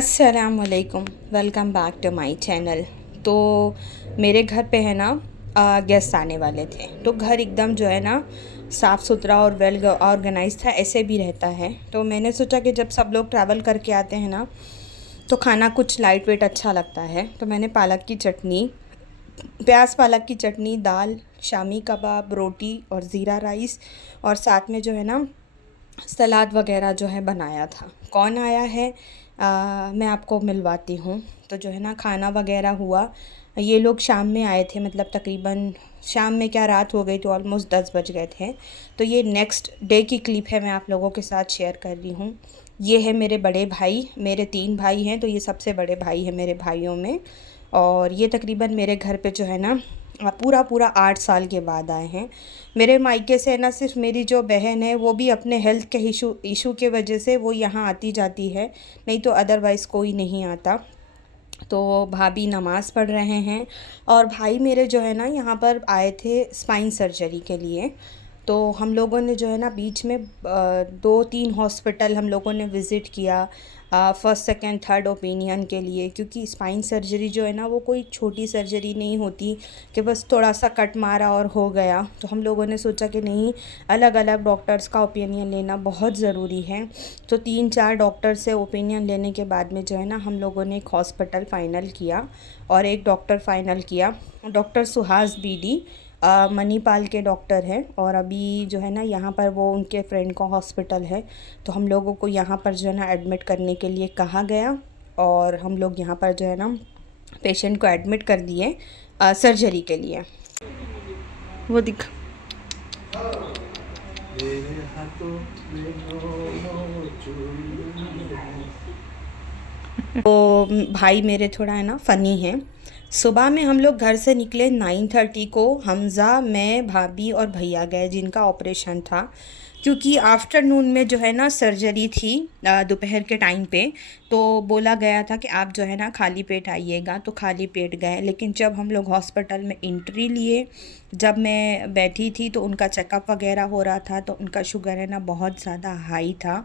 अस्सलामुअलैकुम, welcome back to my channel. तो मेरे घर पे है ना गेस्ट आने वाले थे। तो घर एकदम जो है ना साफ़ सुथरा और वेल ऑर्गेनाइज था, ऐसे भी रहता है। तो मैंने सोचा कि जब सब लोग ट्रैवल करके आते हैं ना, तो खाना कुछ लाइट वेट अच्छा लगता है। तो मैंने पालक की चटनी, प्याज पालक की चटनी, दाल, शामी कबाब, रोटी और ज़ीरा राइस, और साथ में जो है ना सलाद वगैरह जो है बनाया था। कौन आया है मैं आपको मिलवाती हूँ। तो जो है ना खाना वगैरह हुआ। ये लोग शाम में आए थे, मतलब तकरीबन शाम में क्या, रात हो गई, तो ऑलमोस्ट 10 बज गए थे। तो ये नेक्स्ट डे की क्लिप है, मैं आप लोगों के साथ शेयर कर रही हूँ। ये है मेरे बड़े भाई, मेरे 3 भाई हैं, तो ये सबसे बड़े भाई है मेरे भाइयों में। और ये तकरीबन मेरे घर पे जो है ना पूरा पूरा 8 साल के बाद आए हैं। मेरे मायके से ना सिर्फ मेरी जो बहन है वो भी अपने हेल्थ के इशू के वजह से वो यहाँ आती जाती है, नहीं तो अदरवाइज़ कोई नहीं आता। तो भाभी नमाज़ पढ़ रहे हैं, और भाई मेरे जो है ना यहाँ पर आए थे स्पाइन सर्जरी के लिए। तो हम लोगों ने जो है ना बीच में 2-3 हॉस्पिटल हम लोगों ने विज़िट किया फर्स्ट सेकंड थर्ड ओपिनियन के लिए, क्योंकि स्पाइन सर्जरी जो है ना वो कोई छोटी सर्जरी नहीं होती कि बस थोड़ा सा कट मारा और हो गया। तो हम लोगों ने सोचा कि नहीं, अलग अलग डॉक्टर्स का ओपिनियन लेना बहुत ज़रूरी है। तो 3-4 डॉक्टर से ओपिनियन लेने के बाद में जो है ना हम लोगों ने एक हॉस्पिटल फ़ाइनल किया, और एक डॉक्टर फ़ाइनल किया। डॉक्टर सुहास बीडी मणिपाल के डॉक्टर हैं, और अभी जो है ना यहाँ पर वो उनके फ्रेंड का हॉस्पिटल है। तो हम लोगों को यहाँ पर जो है ना एडमिट करने के लिए कहा गया, और हम लोग यहाँ पर जो है ना पेशेंट को एडमिट कर दिए सर्जरी के लिए। वो दिख तो भाई मेरे थोड़ा है ना फ़नी है। सुबह में हम लोग घर से निकले 9:30 को। हमज़ा, मैं, भाभी और भैया गए जिनका ऑपरेशन था, क्योंकि आफ्टरनून में जो है ना सर्जरी थी दोपहर के टाइम पे। तो बोला गया था कि आप जो है ना खाली पेट आइएगा, तो खाली पेट गए। लेकिन जब हम लोग हॉस्पिटल में एंट्री लिए, जब मैं बैठी थी तो उनका चेकअप वगैरह हो रहा था, तो उनका शुगर है ना बहुत ज़्यादा हाई था,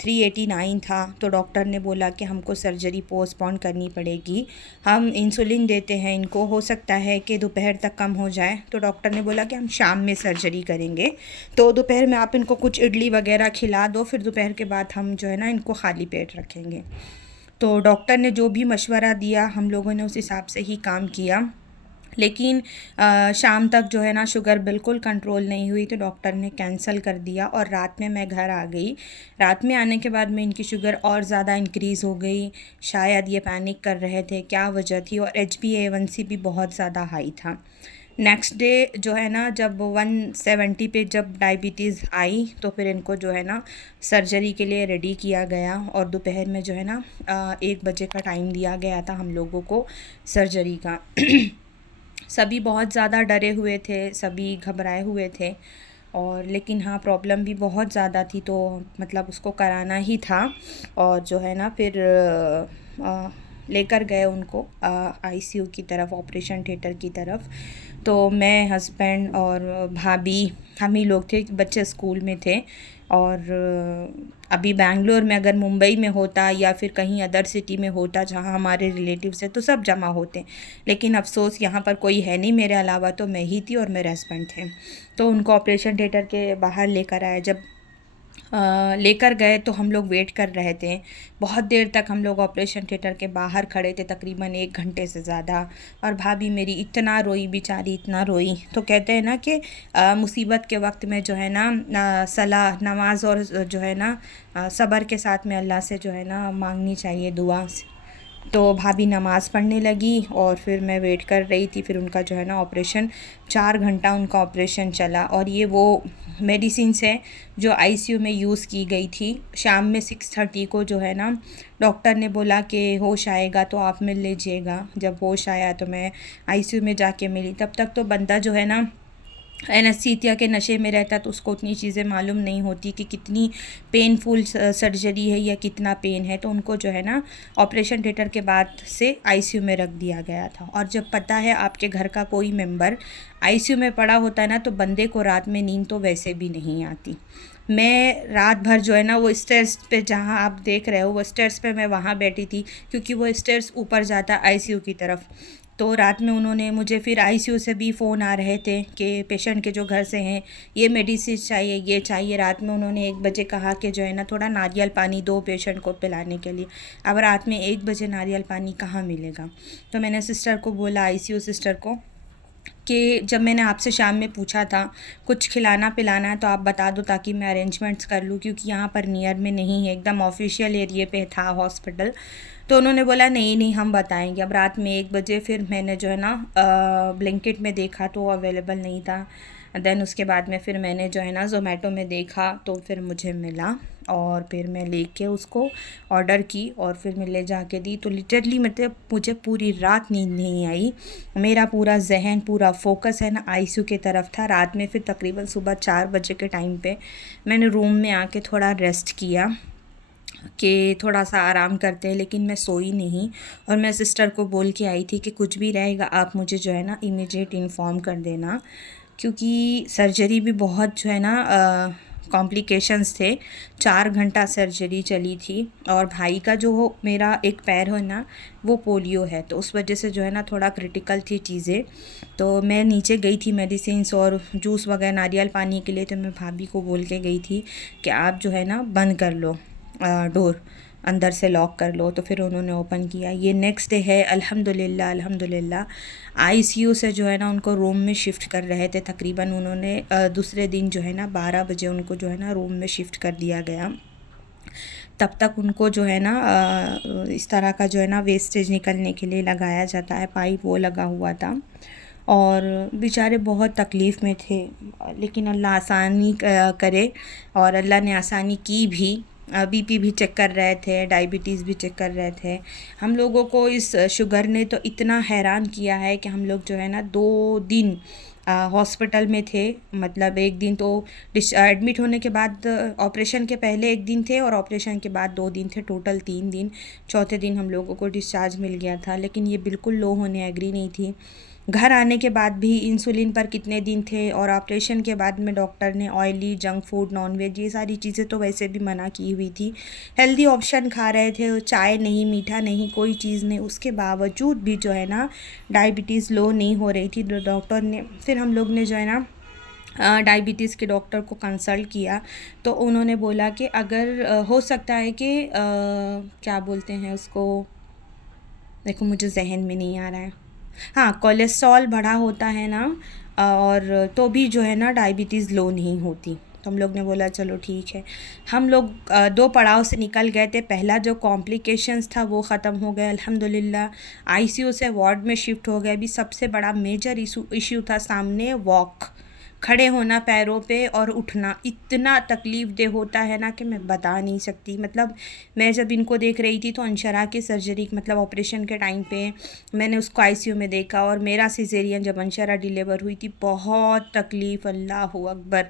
389 था। तो डॉक्टर ने बोला कि हमको सर्जरी पोस्टपोन करनी पड़ेगी, हम इंसुलिन देते हैं इनको, हो सकता है कि दोपहर तक कम हो जाए। तो डॉक्टर ने बोला कि हम शाम में सर्जरी करेंगे, तो दोपहर में आप इनको कुछ इडली वगैरह खिला दो, फिर दोपहर के बाद हम जो है ना इनको खाली पेट रखेंगे। तो डॉक्टर ने जो भी मशवरा दिया हम लोगों ने उस हिसाब से ही काम किया। लेकिन शाम तक जो है ना शुगर बिल्कुल कंट्रोल नहीं हुई, तो डॉक्टर ने कैंसिल कर दिया, और रात में मैं घर आ गई। रात में आने के बाद में इनकी शुगर और ज़्यादा इंक्रीज़ हो गई। शायद ये पैनिक कर रहे थे, क्या वजह थी, और HbA1c भी बहुत ज़्यादा हाई था। नेक्स्ट डे जो है ना जब 170 पे जब डायबिटीज़ आई, तो फिर इनको जो है ना सर्जरी के लिए रेडी किया गया, और दोपहर में जो है ना 1 बजे का टाइम दिया गया था हम लोगों को सर्जरी का। सभी बहुत ज़्यादा डरे हुए थे, सभी घबराए हुए थे, और लेकिन हाँ प्रॉब्लम भी बहुत ज़्यादा थी, तो मतलब उसको कराना ही था। और जो है ना फिर लेकर गए उनको ICU की तरफ, ऑपरेशन थिएटर की तरफ। तो मैं, हस्बैंड और भाभी, हम ही लोग थे, बच्चे स्कूल में थे। और अभी बैंगलोर में अगर मुंबई में होता या फिर कहीं अदर सिटी में होता जहाँ हमारे रिलेटिव्स हैं, तो सब जमा होते। लेकिन अफ़सोस यहाँ पर कोई है नहीं मेरे अलावा, तो मैं ही थी और मेरे हस्बैंड थे। तो उनको ऑपरेशन थिएटर के बाहर लेकर आए। जब लेकर गए तो हम लोग वेट कर रहे थे, बहुत देर तक हम लोग ऑपरेशन थिएटर के बाहर खड़े थे, तकरीबन 1 घंटे से ज़्यादा। और भाभी मेरी इतना रोई बेचारी, इतना रोई। तो कहते हैं ना कि मुसीबत के वक्त में जो है ना सलाह, नमाज और जो है ना सब्र के साथ में अल्लाह से जो है ना मांगनी चाहिए दुआ। तो भाभी नमाज़ पढ़ने लगी, और फिर मैं वेट कर रही थी। फिर उनका जो है ना ऑपरेशन 4 घंटा उनका ऑपरेशन चला, और ये वो मेडिसिन्स है जो ICU में यूज़ की गई थी। शाम में 6:30 को जो है ना डॉक्टर ने बोला कि होश आएगा तो आप मिल लीजिएगा। जब होश आया तो मैं ICU में जाके मिली। तब तक तो बंदा जो है ना एनेस्थीसिया के नशे में रहता, तो उसको उतनी चीज़ें मालूम नहीं होती कि कितनी पेनफुल सर्जरी है या कितना पेन है। तो उनको जो है ना ऑपरेशन थिएटर के बाद से ICU में रख दिया गया था। और जब पता है आपके घर का कोई मेंबर ICU में पड़ा होता है ना, तो बंदे को रात में नींद तो वैसे भी नहीं आती। मैं रात भर जो है ना वो स्टेयर्स पे, जहाँ आप देख रहे हो वो स्टेयर्स पे, मैं वहाँ बैठी थी क्योंकि वो स्टेयर्स ऊपर जाता आईसीयू की तरफ। तो रात में उन्होंने मुझे फिर आईसीयू से भी फ़ोन आ रहे थे कि पेशेंट के जो घर से हैं ये मेडिसिन चाहिए, ये चाहिए। रात में उन्होंने 1 बजे कहा कि जो है ना थोड़ा नारियल पानी दो पेशेंट को पिलाने के लिए। अब रात में 1 बजे नारियल पानी कहाँ मिलेगा? तो मैंने सिस्टर को बोला, आईसीयू सिस्टर को, कि जब मैंने आपसे शाम में पूछा था कुछ खिलाना पिलाना है तो आप बता दो ताकि मैं अरेंजमेंट्स कर लूँ, क्योंकि यहाँ पर नियर में नहीं है, एकदम ऑफिशियल एरिए पे था हॉस्पिटल। तो उन्होंने बोला नहीं नहीं हम बताएंगे। अब रात में 1 बजे फिर मैंने जो है ना ब्लिंकिट में देखा तो अवेलेबल नहीं था। देन उसके बाद में फिर मैंने जो है ना ज़ोमेटो में देखा तो फिर मुझे मिला, और फिर मैं लेके उसको ऑर्डर की और फिर मैं ले जाके दी। तो लिटरली मतलब मुझे पूरी रात नींद नहीं आई। मेरा पूरा जहन, पूरा फोकस है ना आईसीयू की तरफ था। रात में फिर तकरीबन सुबह 4 बजे के टाइम पे मैंने रूम में आके थोड़ा रेस्ट किया कि थोड़ा सा आराम करते हैं, लेकिन मैं सोई नहीं। और मैं सिस्टर को बोल के आई थी कि कुछ भी रहेगा आप मुझे जो है ना इमीडिएट इन्फॉर्म कर देना, क्योंकि सर्जरी भी बहुत जो है ना कॉम्प्लिकेशंस थे। 4 घंटा सर्जरी चली थी, और भाई का जो मेरा एक पैर है ना वो पोलियो है, तो उस वजह से जो है ना थोड़ा क्रिटिकल थी चीज़ें। तो मैं नीचे गई थी मेडिसिन्स और जूस वगैरह नारियल पानी के लिए, तो मैं भाभी को बोल के गई थी कि आप जो है ना बंद कर लो डोर, अंदर से लॉक कर लो। तो फिर उन्होंने ओपन किया। ये नेक्स्ट डे है, अल्हम्दुलिल्लाह अल्हम्दुलिल्लाह। आईसीयू से जो है ना उनको रूम में शिफ्ट कर रहे थे। तकरीबन उन्होंने दूसरे दिन जो है ना 12 बजे उनको जो है ना रूम में शिफ्ट कर दिया गया। तब तक उनको जो है ना इस तरह का जो है ना वेस्टेज निकलने के लिए लगाया जाता है पाइप, वो लगा हुआ था। और बेचारे बहुत तकलीफ़ में थे, लेकिन अल्लाह आसानी करे, और अल्लाह ने आसानी की भी। बीपी भी चेक कर रहे थे, डायबिटीज़ भी चेक कर रहे थे। हम लोगों को इस शुगर ने तो इतना हैरान किया है कि हम लोग जो है ना 2 दिन हॉस्पिटल में थे। मतलब एक दिन तो एडमिट होने के बाद, ऑपरेशन के पहले एक दिन थे और ऑपरेशन के बाद 2 दिन थे, टोटल 3 दिन। चौथे दिन हम लोगों को डिस्चार्ज मिल गया था, लेकिन ये बिल्कुल लो होने एग्री नहीं थी। घर आने के बाद भी इंसुलिन पर कितने दिन थे, और ऑपरेशन के बाद में डॉक्टर ने ऑयली, जंक फूड, नॉनवेज, ये सारी चीज़ें तो वैसे भी मना की हुई थी। हेल्दी ऑप्शन खा रहे थे, चाय नहीं, मीठा नहीं, कोई चीज़ नहीं। उसके बावजूद भी जो है ना डायबिटीज़ लो नहीं हो रही थी। तो डॉक्टर ने, फिर हम लोग ने जो है ना डायबिटीज़ के डॉक्टर को कंसल्ट किया, तो उन्होंने बोला कि अगर हो सकता है कि क्या बोलते हैं उसको, देखो मुझे जहन में नहीं आ रहा है, हाँ कोलेस्ट्रॉल बढ़ा होता है ना, और तो भी जो है ना डायबिटीज़ लो नहीं होती। तो हम लोग ने बोला चलो ठीक है। हम लोग 2 पड़ाव से निकल गए थे। पहला जो कॉम्प्लिकेशंस था वो ख़त्म हो गया अल्हम्दुलिल्लाह। आईसीयू से वार्ड में शिफ्ट हो गए। अभी सबसे बड़ा मेजर इशू था सामने, वॉक, खड़े होना पैरों पे और उठना। इतना तकलीफ़ दे होता है ना कि मैं बता नहीं सकती। मतलब मैं जब इनको देख रही थी तो अंशरा की सर्जरी, मतलब ऑपरेशन के टाइम पे मैंने उसको आईसीयू में देखा, और मेरा सिजेरियन जब अंशरा डिलीवर हुई थी, बहुत तकलीफ़, अल्लाह अकबर।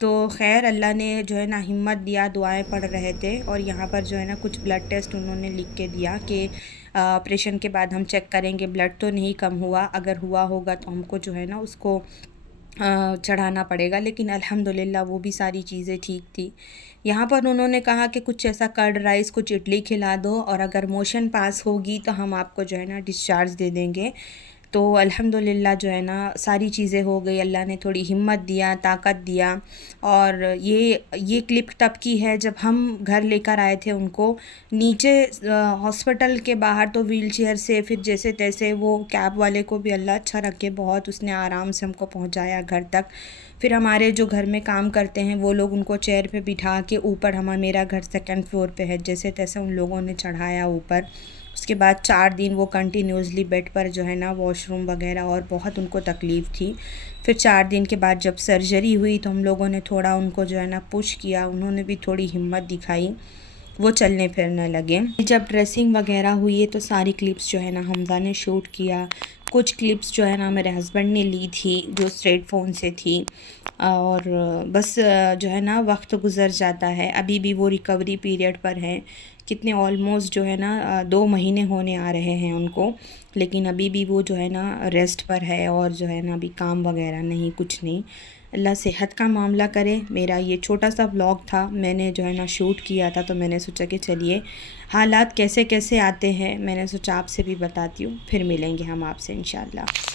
तो खैर अल्लाह ने जो है ना हिम्मत दिया, दुआएं पढ़ रहे थे। और यहाँ पर जो है ना कुछ ब्लड टेस्ट उन्होंने लिख के दिया कि ऑपरेशन के बाद हम चेक करेंगे, ब्लड तो नहीं कम हुआ, अगर हुआ होगा तो हमको जो है ना उसको चढ़ाना पड़ेगा। लेकिन अल्हम्दुलिल्लाह वो भी सारी चीज़ें ठीक थी। यहाँ पर उन्होंने कहा कि कुछ ऐसा कर्ड राइस, कुछ इडली खिला दो, और अगर मोशन पास होगी तो हम आपको जो है ना डिस्चार्ज दे देंगे। तो अल्हम्दुलिल्लाह जो है ना सारी चीज़ें हो गई। अल्लाह ने थोड़ी हिम्मत दिया, ताकत दिया। और ये क्लिप तब की है जब हम घर लेकर आए थे उनको नीचे हॉस्पिटल के बाहर। तो व्हीलचेयर से फिर जैसे तैसे वो कैब वाले को भी अल्लाह अच्छा रखे, बहुत उसने आराम से हमको पहुंचाया घर तक। फिर हमारे जो घर में काम करते हैं वो लोग उनको चेयर पे बिठा के ऊपर, मेरा घर 2nd फ्लोर पे है, जैसे तैसे उन लोगों ने चढ़ाया ऊपर। उसके बाद 4 दिन वो कंटिन्यूसली बेड पर जो है ना वॉशरूम वगैरह, और बहुत उनको तकलीफ़ थी। फिर 4 दिन के बाद जब सर्जरी हुई तो हम लोगों ने थोड़ा उनको जो है ना पुश किया, उन्होंने भी थोड़ी हिम्मत दिखाई, वो चलने फिरने लगे। जब ड्रेसिंग वगैरह हुई है तो सारी क्लिप्स जो है ना हमजा ने शूट किया। कुछ क्लिप्स जो है ना मेरे हस्बैंड ने ली थी जो स्ट्रेट फ़ोन से थी। और बस जो है ना वक्त गुज़र जाता है। अभी भी वो रिकवरी पीरियड पर हैं। कितने ऑलमोस्ट जो है ना 2 महीने होने आ रहे हैं उनको, लेकिन अभी भी वो जो है ना रेस्ट पर है, और जो है ना अभी काम वगैरह नहीं, कुछ नहीं। अल्लाह सेहत का मामला करे। मेरा ये छोटा सा व्लॉग था, मैंने जो है ना शूट किया था, तो मैंने सोचा कि चलिए हालात कैसे कैसे आते हैं, मैंने सोचा आपसे भी बताती हूँ। फिर मिलेंगे हम आपसे इंशाल्लाह।